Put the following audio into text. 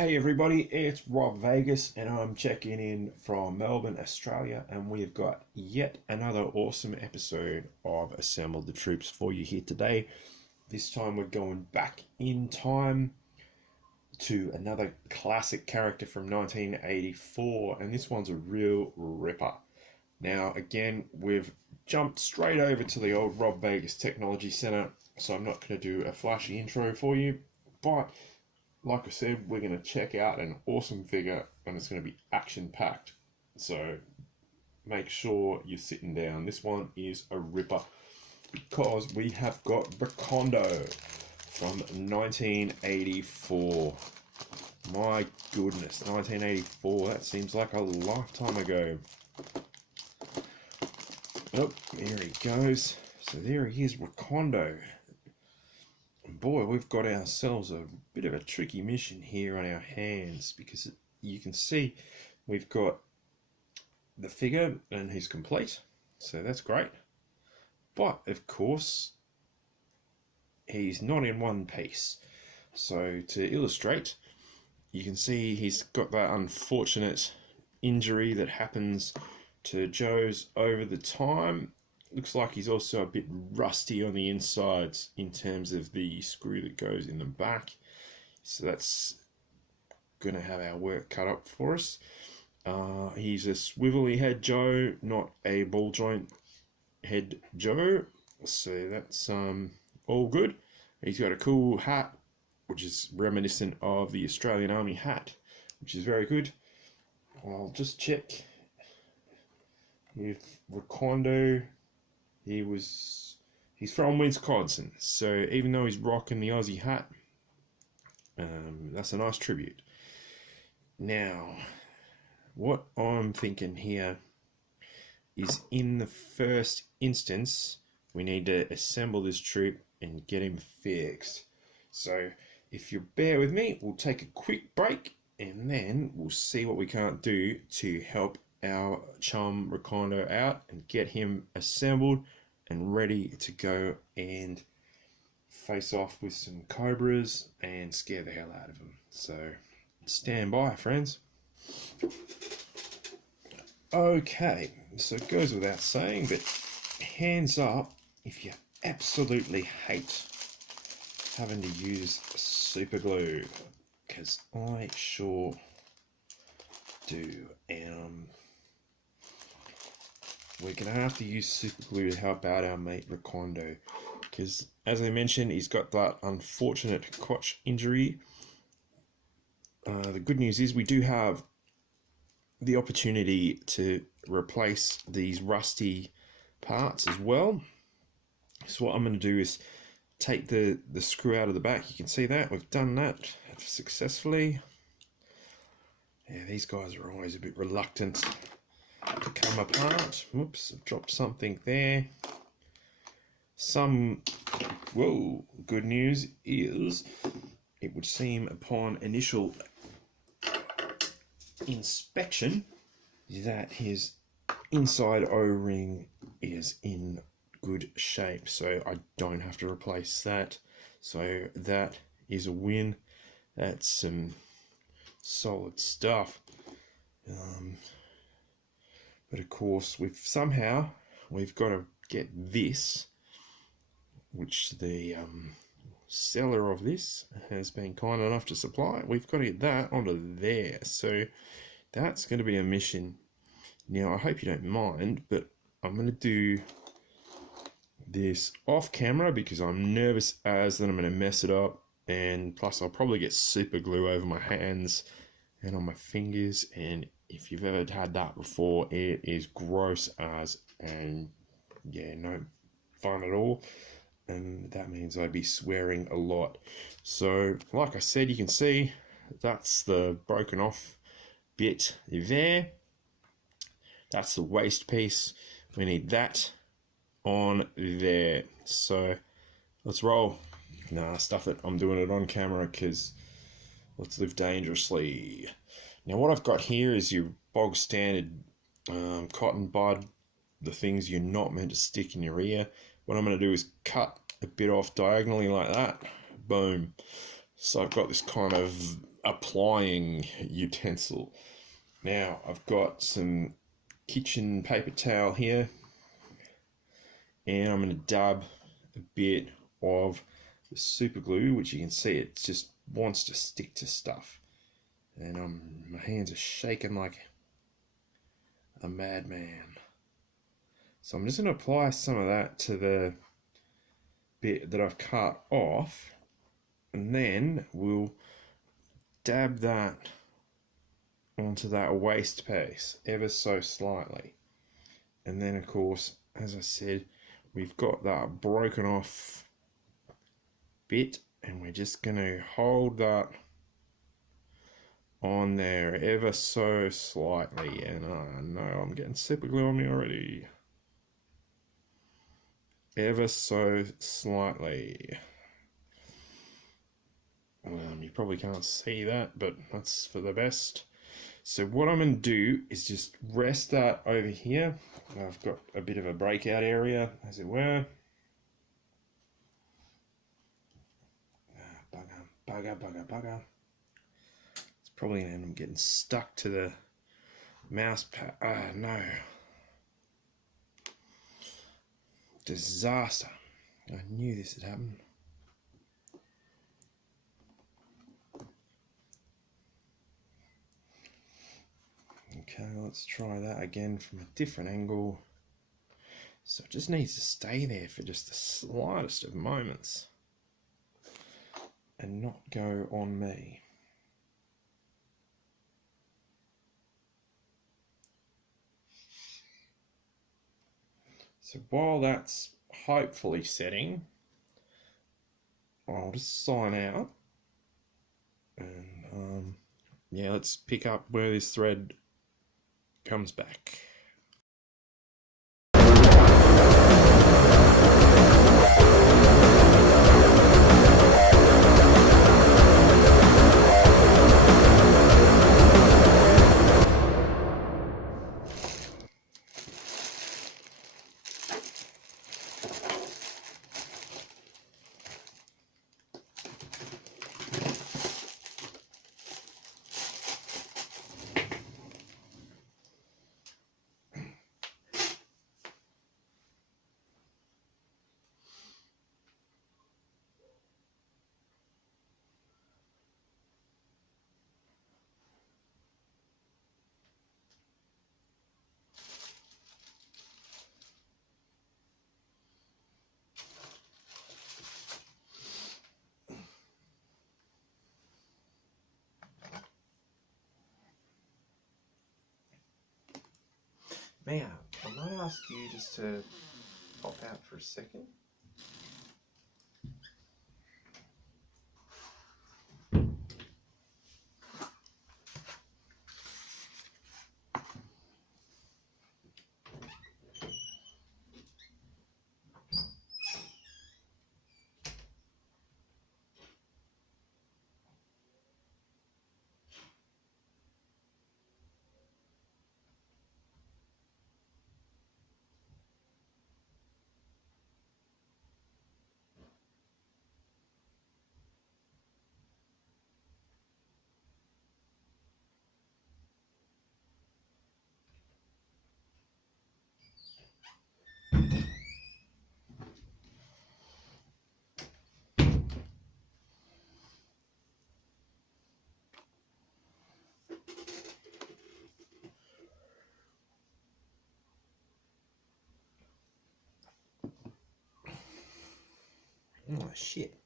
Hey everybody, it's Rob Vegas and I'm checking in from Melbourne, Australia, and we've got yet another awesome episode of Assemble the Troops for you here today. This time we're going back in time to another classic character from 1984, and this one's a real ripper. Now again, we've jumped straight over to the old Rob Vegas Technology Centre, so I'm not going to do a flashy intro for you, but like I said, we're going to check out an awesome figure and it's going to be action-packed. So make sure you're sitting down. This one is a ripper because we have got Recondo from 1984. My goodness, 1984, that seems like a lifetime ago. Oh, there he goes. So there he is, Recondo. Boy, we've got ourselves a bit of a tricky mission here on our hands, because you can see we've got the figure and he's complete, so that's great. But of course he's not in one piece. So to illustrate, you can see he's got that unfortunate injury that happens to Joe's over the time. Looks like he's also a bit rusty on the insides in terms of the screw that goes in the back. So that's going to have our work cut up for us. He's a swivelly head Joe, not a ball joint head Joe. So that's all good. He's got a cool hat, which is reminiscent of the Australian Army hat, which is very good. I'll just check with Recondo. He's from Wisconsin, so even though he's rocking the Aussie hat, that's a nice tribute. Now, what I'm thinking here is, in the first instance, we need to assemble this troop and get him fixed. So if you bear with me, we'll take a quick break and then we'll see what we can't do to help our chum Recondo out and get him assembled and ready to go and face off with some cobras and scare the hell out of them. So stand by, friends. Okay, so it goes without saying, but hands up if you absolutely hate having to use super glue, because I sure do. We're going to have to use super glue to help out our mate Recondo, because as I mentioned, he's got that unfortunate crotch injury. The good news is we do have the opportunity to replace these rusty parts as well. So what I'm going to do is take the screw out of the back. You can see that we've done that successfully. Yeah, these guys are always a bit reluctant to come apart. Whoops, I've dropped something there. Good news is, it would seem upon initial inspection that his inside O-ring is in good shape, so I don't have to replace that. So that is a win. That's some solid stuff. But of course, we've got to get this, which the seller of this has been kind enough to supply. We've got to get that onto there. So that's going to be a mission. Now, I hope you don't mind, but I'm going to do this off camera because I'm nervous as that I'm going to mess it up. And plus, I'll probably get super glue over my hands and on my fingers, and if you've ever had that before, it is gross as, and yeah, no fun at all, and that means I'd be swearing a lot. So like I said, you can see that's the broken off bit there. That's the waste piece. We need that on there. So let's roll. Nah, stuff it. I'm doing it on camera because let's live dangerously. Now what I've got here is your bog standard cotton bud, the things you're not meant to stick in your ear. What I'm going to do is cut a bit off diagonally like that. Boom. So I've got this kind of applying utensil. Now I've got some kitchen paper towel here, and I'm going to dab a bit of the super glue, which you can see it just wants to stick to stuff, and my hands are shaking like a madman. So I'm just going to apply some of that to the bit that I've cut off, and then we'll dab that onto that waste piece ever so slightly. And then of course, as I said, we've got that broken off bit, and we're just going to hold that on there ever so slightly. And I know I'm getting super glue on me already. Ever so slightly. You probably can't see that, but that's for the best. So what I'm going to do is just rest that over here. I've got a bit of a breakout area, as it were. Bugger. It's probably going to end up getting stuck to the mouse pad. No. Disaster. I knew this would happen. Okay, let's try that again from a different angle. So it just needs to stay there for just the slightest of moments and not go on me. So while that's hopefully setting, I'll just sign out, and yeah, let's pick up where this thread comes back. Now, I might ask you just to pop out for a second. Oh shit.